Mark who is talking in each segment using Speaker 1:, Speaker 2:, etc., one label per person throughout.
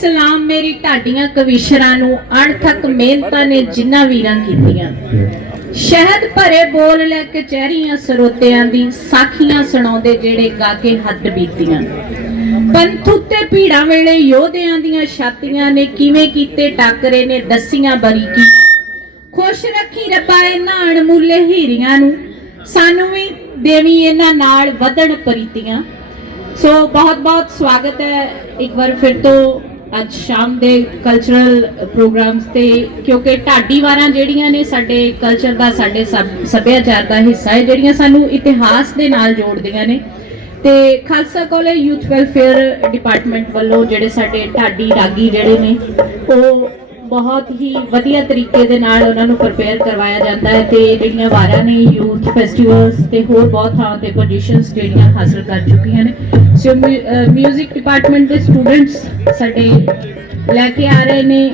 Speaker 1: ਸਲਾਮ ਮੇਰੀ ਢਾਡੀਆਂ ਕਵੀਸ਼ਰਾਂ ਨੂੰ ਅਣਥੱਕ ਮਿਹਨਤਾਂ ਨੇ ਜਿੰਨਾ ਵੀਰਾਂ ਕੀਤੀਆਂ। ਸ਼ਹਿਦ ਭਰੇ ਬੋਲ ਲੈ ਕਚਹਿਰੀਆਂ ਸਰੋਤਿਆਂ ਦੀ ਸਾਖੀਆਂ ਸੁਣਾਉਂਦੇ ਜਿਹੜੇ ਗਾ ਕੇ ਹੱਦ ਬੀਤੀਆਂ। ਪੰਥ ਉੱਤੇ ਭੀੜਾਂ ਵੇਲੇ ਯੋਧਿਆਂ ਦੀਆਂ ਛਾਤੀਆਂ ਨੇ ਕਿਵੇਂ ਕੀਤੇ ਟਾਕਰੇ ਨੇ ਦੱਸੀਆਂ ਬਰੀਕੀਆਂ ਖੁਸ਼ ਰੱਖੀ ਰੱਬਾ ਇਹਨਾਂ ਅਣਮੁੱਲੇ ਹੀਰੀਆਂ ਨੂੰ, ਸਾਨੂੰ ਵੀ ਦੇਵੀ ਇਹਨਾਂ ਨਾਲ ਵਧਣ ਪ੍ਰੀਤੀਆਂ। ਸੋ ਬਹੁਤ ਬਹੁਤ ਸਵਾਗਤ ਹੈ। ਇੱਕ ਵਾਰ ਫਿਰ ਤੋਂ ਅੱਜ ਸ਼ਾਮ ਦੇ ਕਲਚਰਲ ਪ੍ਰੋਗਰਾਮਸ ਤੇ, ਕਿਉਂਕਿ ਢਾਡੀ ਵਾਰਾਂ ਜਿਹੜੀਆਂ ਨੇ ਸਾਡੇ ਕਲਚਰ ਦਾ, ਸਾਡੇ ਸੱਭ- ਸੱਭਿਆਚਾਰ ਦਾ ਹਿੱਸਾ ਹੈ, ਜਿਹੜੀਆਂ ਸਾਨੂੰ ਇਤਿਹਾਸ ਦੇ ਨਾਲ ਜੋੜਦੀਆਂ ਨੇ। ਤੇ Khalsa college youth welfare department ਵੱਲੋਂ ਜਿਹੜੇ ਸਾਡੇ ਢਾਡੀ ਰਾਗੀ ਜਿਹੜੇ ਨੇ, ਉਹ ਬਹੁਤ ਹੀ ਵਧੀਆ ਤਰੀਕੇ ਦੇ ਨਾਲ ਉਹਨਾਂ ਨੂੰ ਪ੍ਰਪੇਅਰ ਕਰਵਾਇਆ ਜਾਂਦਾ ਹੈ ਤੇ ਜਿਹੜੀਆਂ ਵਾਰਾਂ ਨੇ ਯੂਥ ਫੈਸਟੀਵਲਸ ਤੇ ਹੋਰ ਬਹੁਤ ਥਾਵਾਂ ਤੇ ਪੋਜੀਸ਼ਨਸ ਜਿਹੜੀਆਂ ਹਾਸਲ ਕਰ ਚੁੱਕੀਆਂ ਨੇ। ਸੋ 뮤직 ਡਿਪਾਰਟਮੈਂਟ ਦੇ ਸਟੂਡੈਂਟਸ ਸਾਡੇ ਲੈ ਕੇ ਆ ਰਹੇ ਨੇ।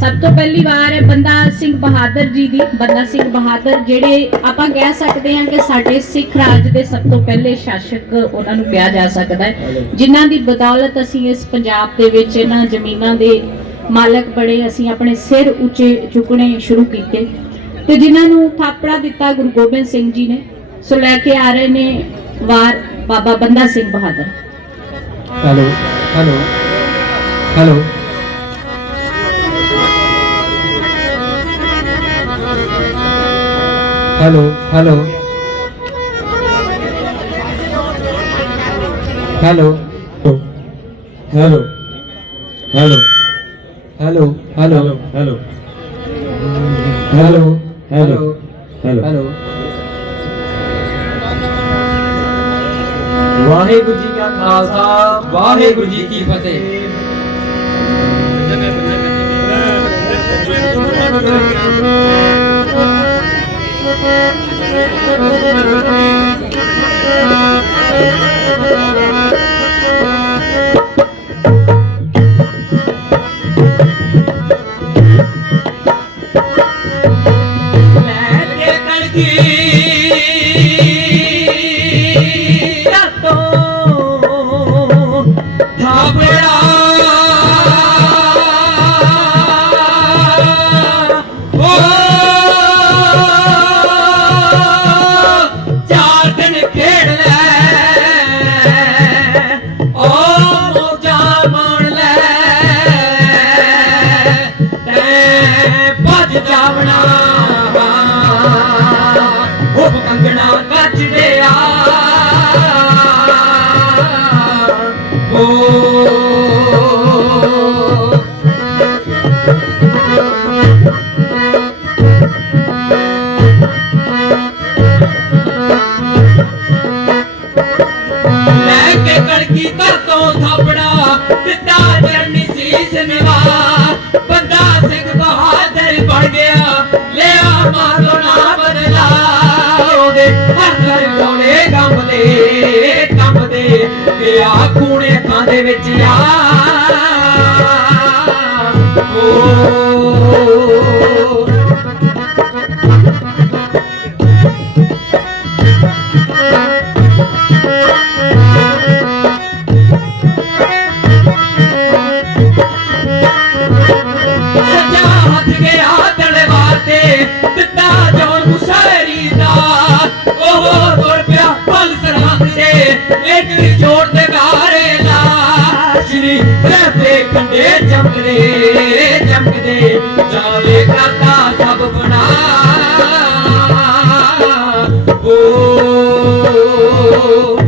Speaker 1: ਸਭ ਤੋਂ ਪਹਿਲੀ ਵਾਰ ਹੈ ਬੰਦਾ ਸਿੰਘ ਬਹਾਦਰ ਜੀ ਦੀ। ਬੰਦਾ ਸਿੰਘ ਬਹਾਦਰ ਜਿਹੜੇ ਆਪਾਂ ਕਹਿ ਸਕਦੇ ਹਾਂ ਕਿ ਸਾਡੇ ਸਿੱਖ ਰਾਜ ਦੇ ਸਭ ਤੋਂ ਪਹਿਲੇ ਸ਼ਾਸਕ ਉਹਨਾਂ ਨੂੰ ਕਿਹਾ ਜਾ ਸਕਦਾ ਹੈ। ਜਿਨ੍ਹਾਂ ਦੀ ਬਦੌਲਤ ਅਸੀਂ ਇਸ ਪੰਜਾਬ ਦੇ ਵਿੱਚ ਇਹਨਾਂ ਜ਼ਮੀਨਾਂ ਦੇ ਮਾਲਕ ਬੜੇ, ਅਸੀਂ ਆਪਣੇ ਸਿਰ ਉੱਚੇ ਚੁੱਕਣੇ ਸ਼ੁਰੂ ਕੀਤੇ ਤੇ ਜਿਨ੍ਹਾਂ ਨੂੰ ਥਾਪੜਾ ਦਿੱਤਾ ਗੁਰੂ ਗੋਬਿੰਦ ਸਿੰਘ ਜੀ ਨੇ, ਸੋ ਲੈ ਕੇ ਆ ਰਹੇ ਨੇ ਵਾਰ Baba Banda Singh Bahadar.
Speaker 2: Hello hello hello. Hello hello. Hello. Hello hello. Hello hello
Speaker 3: hello
Speaker 2: hello
Speaker 3: hello hello
Speaker 2: hello
Speaker 3: Waheguru ji ਕਾ ਖਾਲਸਾ ਵਾਹਿਗੁਰੂ ਜੀ ਕੀ ਫਤਿਹ ਲੈ ਆਪਣਾ ਉਹ ਕੰਗਣਾ ਕੱਚ ਦੇ ਆ। ਓ এনেছি Oh,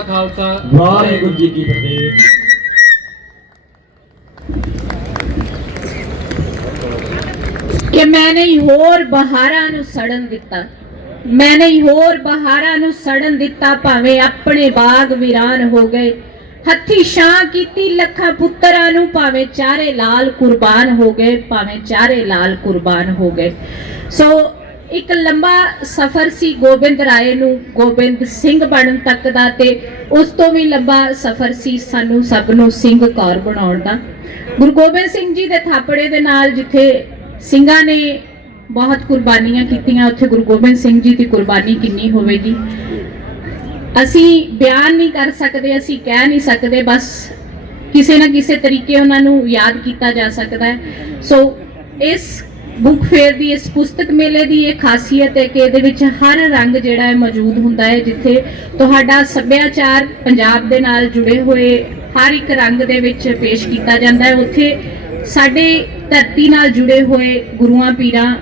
Speaker 3: ਕਾ ਖਾਲਸਾ
Speaker 4: ਵਾਹਿਗੁਰੂ ਜੀ ਕੀ ਫਤਿਹ।
Speaker 1: ਕਿ ਮੈਂ ਨਹੀਂ ਹੋਰ ਬਹਾਰਾਂ ਨੂੰ ਸੜਨ ਦਿੱਤਾ। ਮੈਂ ਨਹੀਂ ਹੋਰ ਬਹਾਰਾਂ ਨੂੰ ਸੜਨ ਦਿੱਤਾ ਭਾਵੇਂ ਆਪਣੇ ਬਾਗ ਵੀਰਾਨ ਹੋ ਗਏ। ਹੱਥੀ ਛਾਂ ਕੀਤੀ ਲੱਖਾਂ ਪੁੱਤਰਾਂ ਨੂੰ ਭਾਵੇਂ ਚਾਰੇ ਲਾਲ ਕੁਰਬਾਨ ਹੋ ਗਏ ਭਾਵੇਂ ਚਾਰੇ ਲਾਲ ਕੁਰਬਾਨ ਹੋ ਗਏ। ਸੋ ਇੱਕ ਲੰਬਾ ਸਫ਼ਰ ਸੀ ਗੋਬਿੰਦ ਰਾਏ ਨੂੰ, ਗੋਬਿੰਦ ਸਿੰਘ ਬਣਨ ਤੱਕ ਦਾ ਤੇ ਉਸ ਤੋਂ ਵੀ ਲੰਬਾ ਸਫ਼ਰ ਸੀ ਸਾਨੂੰ ਸਭ ਨੂੰ ਸਿੰਘ ਕੌਰ ਬਣਾਉਣ ਦਾ। ਗੁਰੂ ਗੋਬਿੰਦ ਸਿੰਘ ਜੀ ਦੇ ਥਾਪੜੇ ਦੇ ਨਾਲ ਜਿੱਥੇ ਸਿੰਘਾਂ ਨੇ ਬਹੁਤ ਕੁਰਬਾਨੀਆਂ ਕੀਤੀਆਂ, ਉੱਥੇ ਗੁਰੂ ਗੋਬਿੰਦ ਸਿੰਘ ਜੀ ਦੀ ਕੁਰਬਾਨੀ ਕਿੰਨੀ ਹੋਵੇਗੀ। ਅਸੀਂ ਬਿਆਨ ਨਹੀਂ ਕਰ ਸਕਦੇ, ਅਸੀਂ ਕਹਿ ਨਹੀਂ ਸਕਦੇ, ਬਸ ਕਿਸੇ ਨਾ ਕਿਸੇ ਤਰੀਕੇ ਉਹਨਾਂ ਨੂੰ ਯਾਦ ਕੀਤਾ ਜਾ ਸਕਦਾ ਹੈ। ਸੋ ਇਸ ਬੁੱਕ ਫੇਅਰ ਦੀ ਇਸ ਪੁਸਤਕ ਮੇਲੇ ਦੀ ਇਹ ਖਾਸੀਅਤ ਹੈ ਕਿ ਇਹਦੇ ਵਿੱਚ ਹਰ ਰੰਗ ਜਿਹੜਾ ਹੈ ਮੌਜੂਦ ਹੁੰਦਾ ਹੈ, ਜਿੱਥੇ ਤੁਹਾਡਾ ਸੱਭਿਆਚਾਰ ਪੰਜਾਬ ਦੇ ਨਾਲ ਜੁੜੇ ਹੋਏ ਹਰ ਇੱਕ ਰੰਗ ਦੇ ਵਿੱਚ ਪੇਸ਼ ਕੀਤਾ ਜਾਂਦਾ ਹੈ। ਉੱਥੇ ਸਾਡੇ ਧਰਤੀ ਨਾਲ ਜੁੜੇ ਹੋਏ ਗੁਰੂਆਂ, ਪੀਰਾਂ,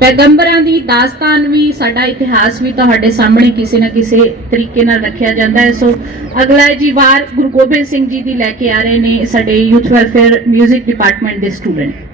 Speaker 1: ਪੈਗੰਬਰਾਂ ਦੀ ਦਾਸਤਾਨ ਵੀ ਸਾਡਾ ਇਤਿਹਾਸ ਵੀ ਤੁਹਾਡੇ ਸਾਹਮਣੇ ਕਿਸੇ ਨਾ ਕਿਸੇ ਤਰੀਕੇ ਨਾਲ ਰੱਖਿਆ ਜਾਂਦਾ ਹੈ। ਸੋ ਅਗਲਾ ਜੀ ਵਾਰ ਗੁਰੂ ਗੋਬਿੰਦ ਸਿੰਘ ਜੀ ਦੀ ਲੈ ਕੇ ਆ ਰਹੇ ਨੇ ਸਾਡੇ ਯੂਥ ਵੈਲਫੇਅਰ 뮤직 ਡਿਪਾਰਟਮੈਂਟ ਦੇ ਸਟੂਡੈਂਟ।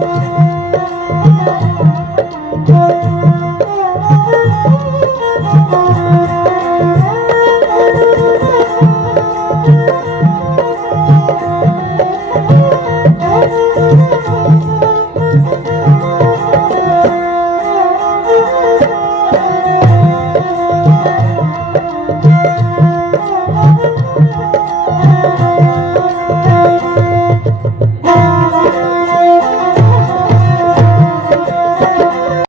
Speaker 1: Thank you.